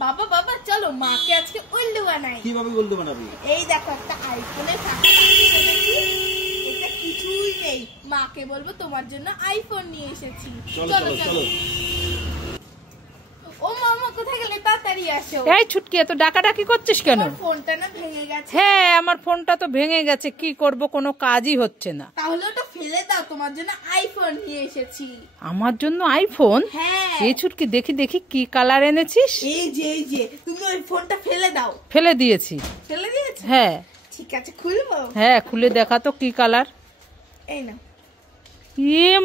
বাবা বাবা চলো মাকে আজকে উল্লু বানাই। কিভাবে উল্লু বানাবি? এই দেখো একটা আইফোনের ফাঁকা এনেছি, এটা কিছুই নেই, মাকে বলবো তোমার জন্য আইফোন নিয়ে এসেছি। চলো চলো। ও মামা কোথায় গেলে, তাড়াতাড়ি আসো। এই ছুটকি এত ডাকাডাকি করছিস কেন? আমার ফোনটা না ভেঙে গেছে। হ্যাঁ আমার ফোনটা তো ভেঙে গেছে, কি করব, কোনো কাজই হচ্ছে না। তাহলে ওটা ফেলে দাও, তোমার জন্য আইফোন নিয়ে এসেছি। আমার জন্য আইফোন? হ্যাঁ। এই ছুটকি দেখি দেখি কি কালার এনেছিস। এই যে তুমি ওই ফোনটা ফেলে দাও। ফেলে দিয়েছি। ফেলে দিয়েছি? হ্যাঁ। ঠিক আছে খুলবো? হ্যাঁ খুলে দেখা তো কি কালার। এই না।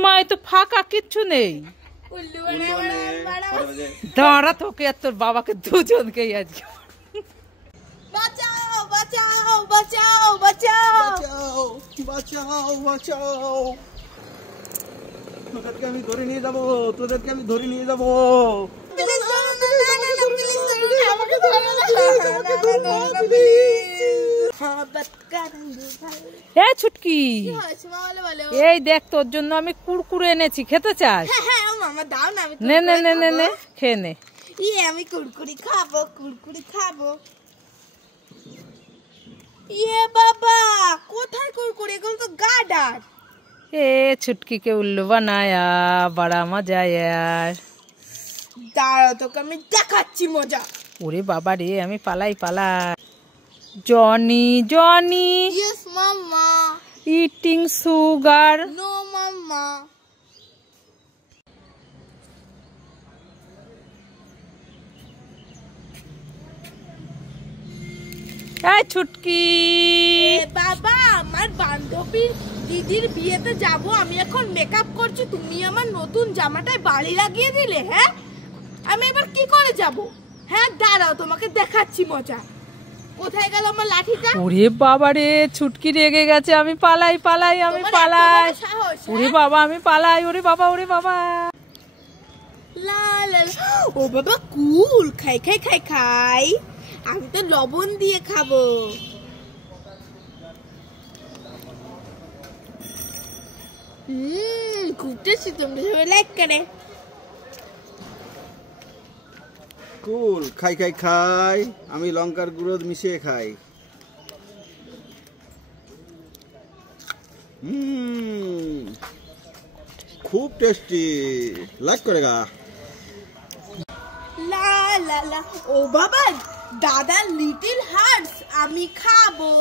মা তো ফাঁকা, কিচ্ছু নেই। উল্লু দাঁড়া তোকে আর তোর বাবাকে দুজনকেই আজকে। বাঁচাও বাঁচাও বাঁচাও বাঁচাও বাঁচাও বাঁচাও, তোদেরকে আমি ধরে নিয়ে যাবো, তোদেরকে আমি ধরে নিয়ে যাবো। এই ছুটকি, এই দেখ তোর জন্য আমি কুরকুরে এনেছি, খেতে চাস? নে নে নে নে নে খেয়ে নে। আমি কুরকুরি খাবো, কুরকুরি খাবো। ইয়ে বাবা, কোথায় কুরকুরি? এগুলো তো গার্ডার। ছুটকি কে উল্লু বানায়া, বড়া মজা यार। দাঁড়াও তোকে আমি দেখাচ্ছি মজা। ওরে বাবা রে, আমি পালাই পালাই। Johnny Johnny, yes mama. Eating sugar. No mama. এই ছুটকি, বাবা আমার বান্ধবীর দিদির বিয়েতে যাব, আমি এখন মেকআপ করছি, তুমি আমার নতুন জামাটায় বালি লাগিয়ে দিলে। হ্যাঁ আমি এবার কি করে যাব? হ্যাঁ দাঁড়াও তোমাকে দেখাচ্ছি মজা। কোথায় গেল আমার লাঠিটা? ওরে বাবা রে, ছুটকি রেগে গেছে, আমি পালাই পালাই আমি পালাই। ওরে বাবা আমি পালাই, ওরে বাবা ওরে বাবা। লা লা লা। ও বাবা কুল, খাই খাই খাই খাই, আমি তো লবণ দিয়ে খাবো। খুব টেস্টি, তোমরা সবাই লাইক করে। কুল, খাই খাই খাই, আমি লঙ্কার গুঁড়ো মিশিয়ে খাই। খুব টেস্টি, লাইক করেগা। লা লা লা। ও বাবা দাদা লিটল হার্টস, আমি খাবো।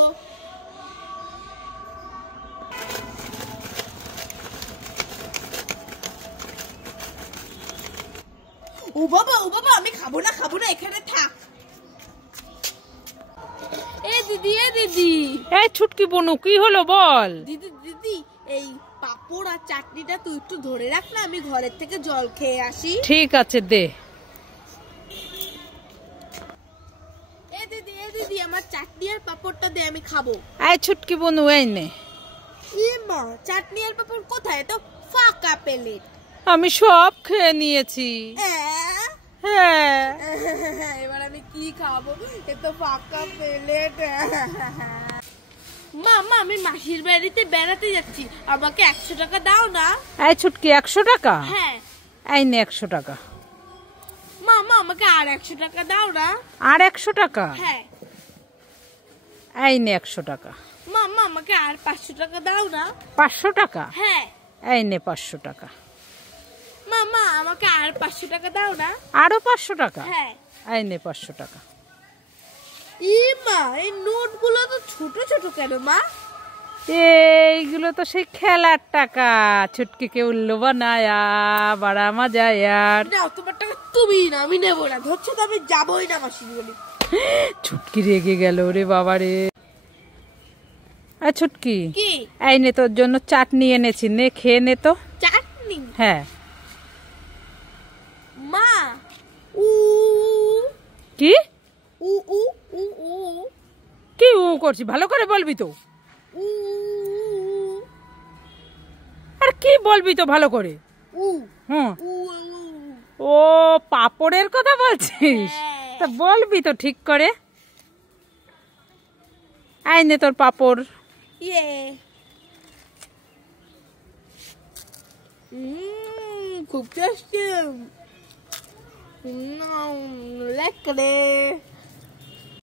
ও বাবা আমি খাবো না এখানে থাক। দিদি এই ছুটকি বনু কি হলো বল। দিদি এই পাপড় আর চাটনিটা তুই একটু ধরে রাখ না, আমি ঘরের থেকে জল খেয়ে আসি। ঠিক আছে দে। দিদি আমার চাটনি আর পাপড়টা দে, আমি খাবো। এই ছুটকি বনু এই নে। মা চাটনি আর পাপড় কোথায়? তো ফাঁকা প্লেট। আমি সব খেয়ে নিয়েছি। হ্যাঁ এবার আমি কি খাবো? এ তো ফাঁকা প্লেট। মা আমি মাসির বাড়িতে বেড়াতে যাচ্ছি, আমাকে 100 টাকা দাও না। এই ছুটকি 100 টাকা? হ্যাঁ। এই নে 100 টাকা। মা আমাকে আর 100 টাকা দাও না। আর 100 টাকা? হ্যাঁ। এই নে 100 টাকা। মা আমাকে আর 500 টাকা দাও না। 500 টাকা? হ্যাঁ। এই নে 500 টাকা। মা আমাকে আর 500 টাকা দাও না। আরো 500 টাকা? হ্যাঁ। এই নে 500 টাকা। মা এই নোটগুলো তো ছোট ছোট কেন মা? এইগুলো তো সেই খেলার টাকা, ছুটকি কে উল্লু বানায়া, বড়া মজা यार। নাও তোমার টাকা তুমি না, আমি নেবো না, ধরছো তো আমি যাবোই না মাসির বাড়ি। ছুটকি রেগে গেল রে বাবা রে। ছুটকি কি? এই নে তোর জন্য চাটনি এনেছি, নে খেয়ে নে তো। চাটনি? হ্যাঁ। মা উ কি উ উ উ উ কি উ করছি, ভালো করে বলবি তো। উ আর কি বলবি তো ভালো করে। উ হুম। উ ও পাপড়ের কথা বলছিস? তা বলবি তো ঠিক করে। এই নে তোর পাপড়। ইয়ে খুব টেস্টি। Lekkere.